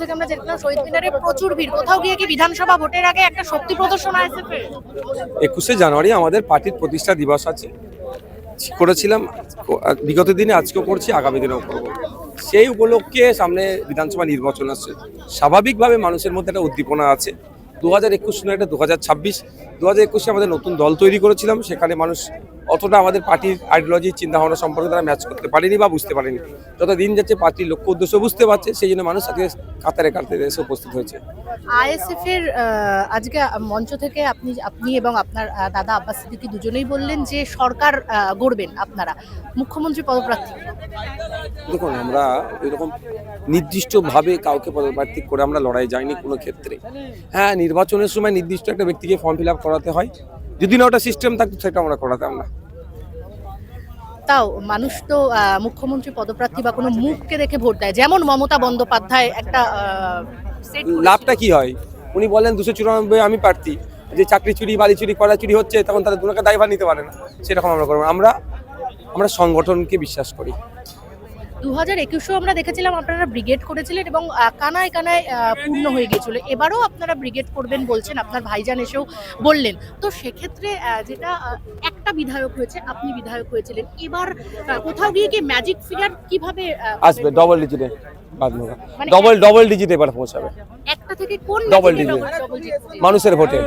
থেকে আমরা দেখলাম শহীদ মিনারে প্রচুর ভিড়। কোথাও গিয়ে কি বিধানসভা ভোটের আগে একটা শক্তি প্রদর্শন আইএসএফ এর? 21শে জানুয়ারি আমাদের পার্টির প্রতিষ্ঠা দিবস আছে, করেছিলাম বিগত দিনে, আজকেও করছি, আগামী দিনেও করবো। সেই উপলক্ষে সামনে বিধানসভা নির্বাচন আসছে, স্বাভাবিকভাবে মানুষের মধ্যে একটা উদ্দীপনা আছে। 2021 নয়, এটা 2026। 2021-এ আমাদের নতুন দল তৈরি করেছিলাম, সেখানে মানুষ অতটা আমাদের পার্টির আইডিওলজি, চিন্তাভাবনা সম্পর্কে তারা ম্যাচ করতে পারেনি বা বুঝতে পারেনি। যত দিন যাচ্ছে পার্টির লক্ষ্য উদ্দেশ্য বুঝতে পারছে, সেই জন্য মানুষ আজকে কাতারে কাতারে এসে উপস্থিত হয়েছে। আইএসএফ এর আজকে মঞ্চ থেকে আপনি এবং আপনার দাদা আব্বাস সিদ্দিকী দুজনেই বললেন যে সরকার গড়বেন আপনারা, মুখ্যমন্ত্রী পদপ্রার্থী। দেখুন, আমরা এরকম নির্দিষ্টভাবে কাউকে পদপ্রার্থী করে আমরা লড়াই যাইনি কোনো ক্ষেত্রে। হ্যাঁ, নির্বাচনের সময় নির্দিষ্ট একটা ব্যক্তিকে ফর্ম ফিল আপ করাতে হয়, যদি না ওটা সিস্টেম থাকতো সেটা আমরা করাতাম না। তাও মানুষ তো মুখ্যমন্ত্রী পদপ্রার্থী বা কোনো মুখকে দেখে ভোট দেয়, যেমন মমতা বন্দ্যোপাধ্যায় একটা লাভটা কি হয়? উনি বলেন 294 আমি প্রার্থী, যে চাকরি চুরি, বালি চুরি, কড়া চুরি হচ্ছে, তখন তাদের দুটোকে দায়ভার নিতে পারে না। সেরকম আমরা করবো। আমরা সংগঠনকে বিশ্বাস করি। 2021-এও আমরা দেখেছিলাম আপনারা ব্রিগেড করেছিলেন এবং কানায় কানায় পূর্ণ হয়ে গিয়েছিল। এবারও আপনারা ব্রিগেড করবেন বলছেন, আপনার ভাইজান এসেও বললেন। তো সেক্ষেত্রে যেটা একটা বিধায়ক হয়েছে, আপনি বিধায়ক হয়েছিলেন, এবার কোথাও গিয়ে কি ম্যাজিক ফিগার কিভাবে আসবে? ডবল ডিজিটে মানে ডবল ডিজিটে এবার পৌঁছাবে। একটা থেকে কোন ডবল ডিজিট মানুষের ভোটে।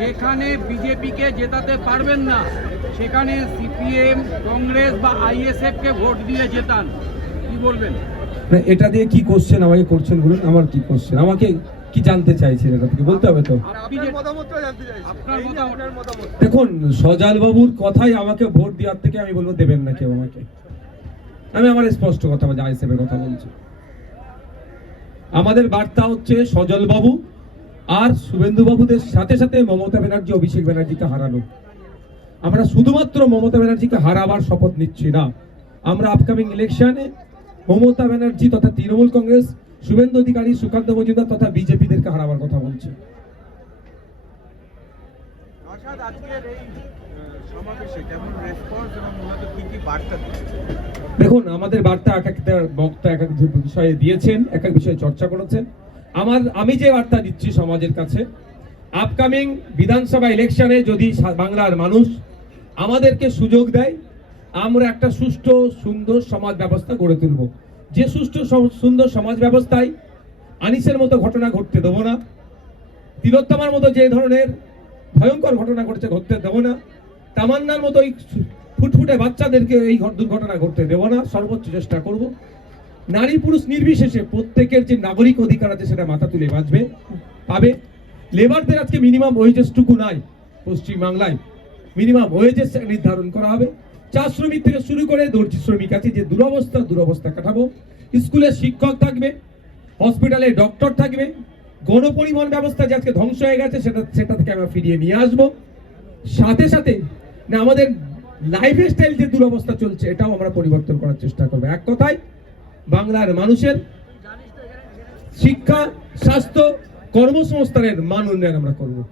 যেখানে বিজেপিকে জেতাতে পারবেন না, সেখানে সিপিএম, কংগ্রেস বা আইএসএফ কে ভোট দিয়ে জেতান, কি বলবেন? এটা দিয়ে কি কোশ্চেন আমাকে করছেন বলুন? আমার কি কোশ্চেন? আমাকে কি জানতে চাইছেন? এটা থেকে বলতে হবে তো। দেখুন, সজাল বাবুর কথাই আমাকে ভোট দেওয়ার থেকে আমি বলবো দেবেন না কেউ আমাকে। আমি আমার স্পষ্ট কথা বলছি, আইএসএফ এর কথা বলছি। আমাদের বার্তা হচ্ছে সজল বাবু আর শুভেন্দু বাবুদের সাথে সাথে মমতা ব্যানার্জি, অভিষেক ব্যানার্জিকে হারানো। আমরা শুধুমাত্র মমতা ব্যানার্জিকে হারাবার শপথ নিচ্ছি না, আমরা আপকামিং ইলেকশনে মমতা ব্যানার্জি তথা তৃণমূল কংগ্রেস, শুভেন্দু অধিকারী, সুকান্ত মজুমদার তথা বিজেপিদেরকে হারাবার কথা বলছি। দেখুন, আমাদের বার্তা এক একটা বক্তা এক এক বিষয়ে দিয়েছেন, এক এক বিষয়ে চর্চা করেছেন। আমি যে বার্তা দিচ্ছি সমাজের কাছে, আপকামিং বিধানসভা ইলেকশনে যদি বাংলার মানুষ আমাদেরকে সুযোগ দেয়, আমরা একটা সুষ্ঠু সুন্দর সমাজ ব্যবস্থা গড়ে তুলব। যে সুষ্ঠু সুন্দর সমাজ ব্যবস্থায় আনিসের মতো ঘটনা ঘটতে দেবো না, তিলোত্তমার মতো যে ধরনের ভয়ঙ্কর ঘটনা ঘটছে ঘটতে দেবো না, তামান্নার মতো এই ফুটফুটে বাচ্চাদেরকে এই দুর্ঘটনা ঘটতে দেবো না। সর্বোচ্চ চেষ্টা করব নারী পুরুষ নির্বিশেষে প্রত্যেকের যে নাগরিক অধিকার আছে সেটা মাথা তুলে পাবে। লেবারদের আজকে মিনিমাম ওয়েজেসটুকু নাই পশ্চিমবাংলায়, মিনিমাম ওয়েজেস নির্ধারণ করা হবে। চা শ্রমিক থেকে শুরু করে দর্জি শ্রমিক আছে, যে দুরবস্থা কাটাবো। স্কুলে শিক্ষক থাকবে, হসপিটালে ডক্টর থাকবে, গণপরিবহন ব্যবস্থা যে আজকে ধ্বংস হয়ে গেছে সেটা থেকে আমরা ফিরিয়ে নিয়ে আসবো। সাথে সাথে না আমাদের লাইফস্টাইল যে দুরবস্থা চলছে এটাও আমরা পরিবর্তন করার চেষ্টা করবো। এক কথায় বাংলার মানুষের শিক্ষা, স্বাস্থ্য, কর্মসংস্থানের মান উন্নয়ন আমরা করবো।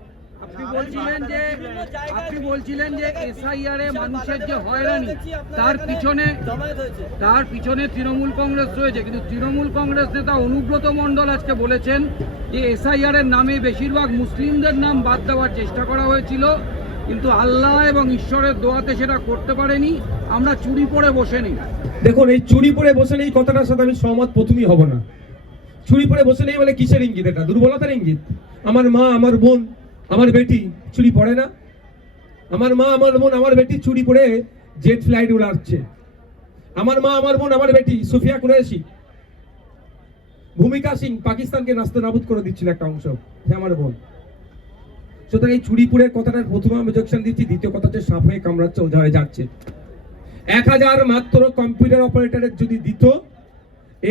আপনি বলছিলেন যে এসআইআর এ মানুষের যে হয়রানি, তার পিছনে তৃণমূল কংগ্রেস রয়েছে, কিন্তু তৃণমূল কংগ্রেস নেতা অনুব্রত মণ্ডল আজকে বলেছেন যে এসআইআর এর নামে বেশিরভাগ মুসলিমদের নাম বাদ দেওয়ার চেষ্টা করা হয়েছিল, কিন্তু আল্লাহ এবং ঈশ্বরের দোয়াতে সেটা করতে পারেনি, আমরা চুরি পরে বসে নেই। দেখুন, এই চুরি পরে বসে নেই কথাটার সাথে আমি সহমত প্রথমেই হব না। চুরি পরে বসে নেই বলে কিসের ইঙ্গিত? এটা দুর্বলতার ইঙ্গিত। আমার মা, আমার বোন, আমার বেটি চুরি পড়ে না? আমার মা, আমার বোন, আমার বেটি চুরি পরে জেট ফ্লাইট উড়াচ্ছে। আমার মা, আমার বোন, আমার বেটি সুফিয়া কুরেশি, ভূমিকা সিং পাকিস্তানকে নাস্তানাবুদ করে দিচ্ছিল একটা অংশ, সে আমার বোন। সুতরাং এই চুরিপুরের কথাটার প্রথমে আমি অবজেকশন দিচ্ছি। দ্বিতীয় কথা হচ্ছে সাপ হয়ে কামড়াচ্ছে, ওঝা হয়ে যাচ্ছে। 1000 মাত্র কম্পিউটার অপারেটরের যদি দিত,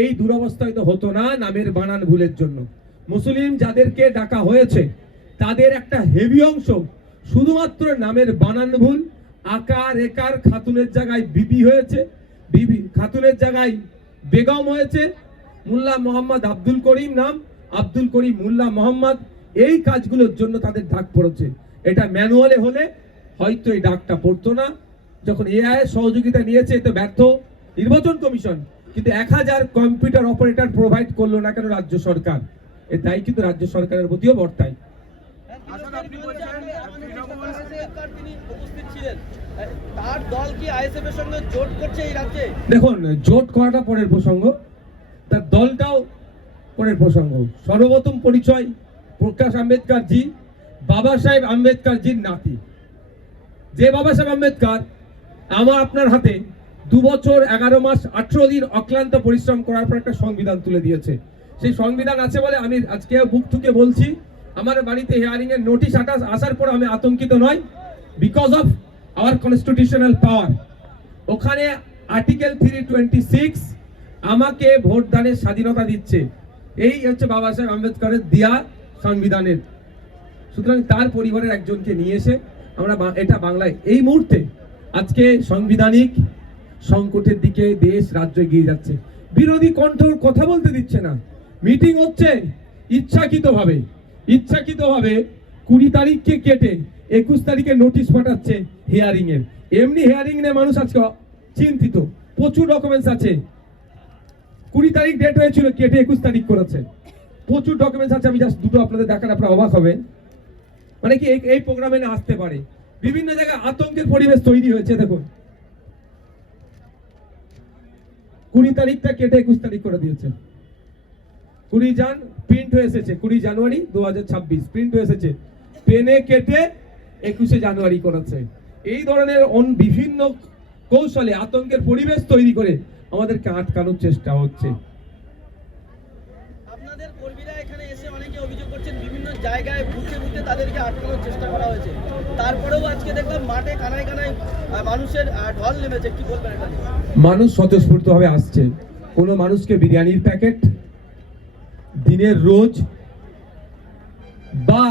এই দুরবস্থা তো হতো না নামের বানান ভুলের জন্য। মুসলিম যাদেরকে ডাকা হয়েছে তাদের একটা হেভি অংশ শুধুমাত্র নামের বানান ভুল। আকার একার খাতুনের জায়গায় বিবি হয়েছে, বিবি খাতুনের জায়গায় বেগম হয়েছে। মোল্লা মোহাম্মদ আব্দুল করিম নাম, আব্দুল করিম মোল্লা মোহাম্মদ। এই কাজগুলোর জন্য তাদের ডাক পড়েছে। এটা ম্যানুয়ালে হলে হয়তো এই ডাকটা পড়তো না। যখন এআই সহযোগিতা নিয়েছে, এতে ব্যর্থ নির্বাচন কমিশন, কিন্তু 1000 কম্পিউটার অপারেটর প্রোভাইড করলো না কেন রাজ্য সরকার? এর দায় কিন্তু রাজ্য সরকারের প্রতিও বর্তায়। তার দল কি আইএসএফ এর সঙ্গে জোট করছে এই রাজ্যে? দেখুন, জোট করাটা পরের প্রসঙ্গ, তার দলটাও পরের প্রসঙ্গ। সর্বপ্রথম পরিচয়, প্রকাশ আম্বেদকর জি বাবা সাহেব আম্বেদকর জির নাতি। যে বাবা সাহেব আম্বেদকর আমার আপনার হাতে 2 বছর 11 মাস 18 দিন অক্লান্ত পরিশ্রম করার পর একটা সংবিধান তুলে দিয়েছে। সেই সংবিধান আছে বলে আমি আজকে বুক ঠুকে বলছি, আমার বাড়িতে হিয়ারিং এর নোটিশ আসার পর আমি আতঙ্কিত নই, বিকজ অফ আওয়ার কনস্টিটিউশনাল পাওয়ার। ওখানে আর্টিকেল 326 আমাকে ভোট দানের স্বাধীনতা দিচ্ছে। এই হচ্ছে বাবা সাহেব আম্বেদকরের দেয়া সংবিধানের। সুতরাং তার পরিবারের একজনকে নিয়ে এসে আমরা এটা বাংলায় এই মুহূর্তে আজকে সাংবিধানিক সংকটের দিকে দেশ রাজ্য এগিয়ে যাচ্ছে। বিরোধী কণ্ঠ কথা বলতে দিচ্ছে না, মিটিং হচ্ছে ইচ্ছাকৃতভাবে 20 তারিখকে কেটে 21 তারিখে নোটিশ পাঠাচ্ছে হিয়ারিং এর। এমনি হিয়ারিং নিয়ে মানুষ আজকে চিন্তিত, প্রচুর ডকুমেন্টস আছে। 20 তারিখ ডেট হয়েছিল, কেটে 21 তারিখ করেছে। প্রচুর ডকুমেন্টস আছে, আমি জাস্ট দুটো আপনাদের দেখান, আপনারা অবাক হবেন। মানে কি এই প্রোগ্রামে না আসতে পারে, বিভিন্ন জায়গায় আতঙ্কের পরিবেশ তৈরি হয়েছে। দেখুন 20 তারিখটা কেটে 21 তারিখ করে দিয়েছে। 20 প্রিন্ট হয়ে এসেছে, 20 জানুয়ারি 2026 প্রিন্ট হয়ে এসেছে, পেনে কেটে 21 জানুয়ারি করেছে। এই ধরনের বিভিন্ন কৌশলে আতঙ্কের পরিবেশ তৈরি করে আমাদেরকে আটকানোর চেষ্টা হচ্ছে। আপনাদের কর্মীরা এখানে এসে অনেকে অভিযোগ করছেন বিভিন্ন জায়গায় বুথে বুথে তাদেরকে আটকানোর চেষ্টা করা হয়েছে, তারপরেও আজকে দেখলাম মাঠে কানায় কানায় মানুষের ঢল নেমেছে, কি বলবেন এটা নিয়ে? মানুষ স্বতঃস্ফূর্তভাবে আসছে। কোনো মানুষকে বিরিয়ানির প্যাকেট দিনের রোজ, বা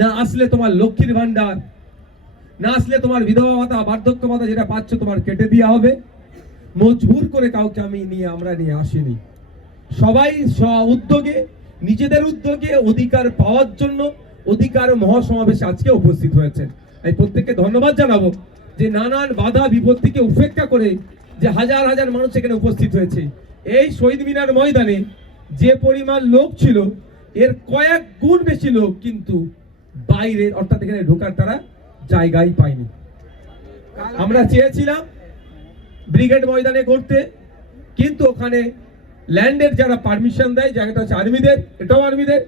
না আসলে তোমার লক্ষ্মীর ভান্ডার, না আসলে তোমার বিধবা ভাতা বার্ধক্য ভাতা যেটা পাচ্ছ তোমার কেটে দেওয়া হবে, মজবুর করে কাউকে আমরা নিয়ে আসিনি। সবাই উদ্যোগে, নিজেদের উদ্যোগে অধিকার পাওয়ার জন্য অধিকার মহাসমাবেশে আজকে উপস্থিত হয়েছে। আমি প্রত্যেককে ধন্যবাদ জানাবো যে নানান বাধা বিপত্তিকে উপেক্ষা করে যে হাজার হাজার মানুষ এখানে উপস্থিত হয়েছে। এই শহীদ মিনার ময়দানে যে পরিমাণ লোক ছিল এর কয়েক গুণ বেশি লোক কিন্তু বাইরে, অর্থাৎ এখানে ঢোকার তারা জায়গাই পায়নি। আমরা চেয়েছিলাম ব্রিগেড ময়দানে করতে, কিন্তু ওখানে ল্যান্ডের যারা পারমিশন দেয়, জায়গাটা হচ্ছে আর্মিদের, এটাও আর্মিদের,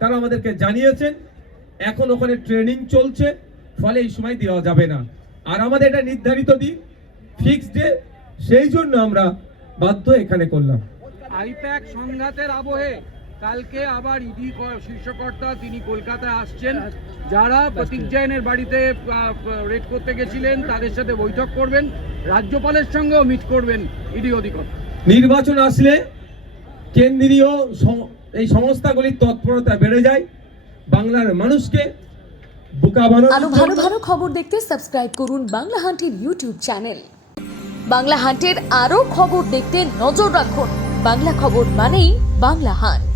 তারা আমাদেরকে জানিয়েছেন এখন ওখানে ট্রেনিং চলছে, ফলে এই সময় দেওয়া যাবে না। আর আমাদের এটা নির্ধারিত দিন, ফিক্সড ডে, সেই জন্য আমরা বাধ্য এখানে করলাম। আইপ্যাক সংঘাতের আবহে কালকে আবার ইডি শীর্ষকর্তা তিনি কলকাতায় আসছেন। যারা প্রতীক জৈনের বাড়িতে রেড করতে গেছিলেন তাদের সাথে বৈঠক করবেন, রাজ্যপালের সঙ্গেও মিট করবেন ইডি অধিকর্তা। নির্বাচন আসলে কেন্দ্রীয় এই সংস্থাগুলির তৎপরতা বেড়ে যায়, বাংলার মানুষকে বোকা বানানোর। আরো ভালো ভালো খবর দেখতে সাবস্ক্রাইব করুন বাংলা হান্টের ইউটিউব চ্যানেল। বাংলা হান্টের আরো খবর দেখতে নজর রাখুন। বাংলা খবর মানেই বাংলা হান্ট।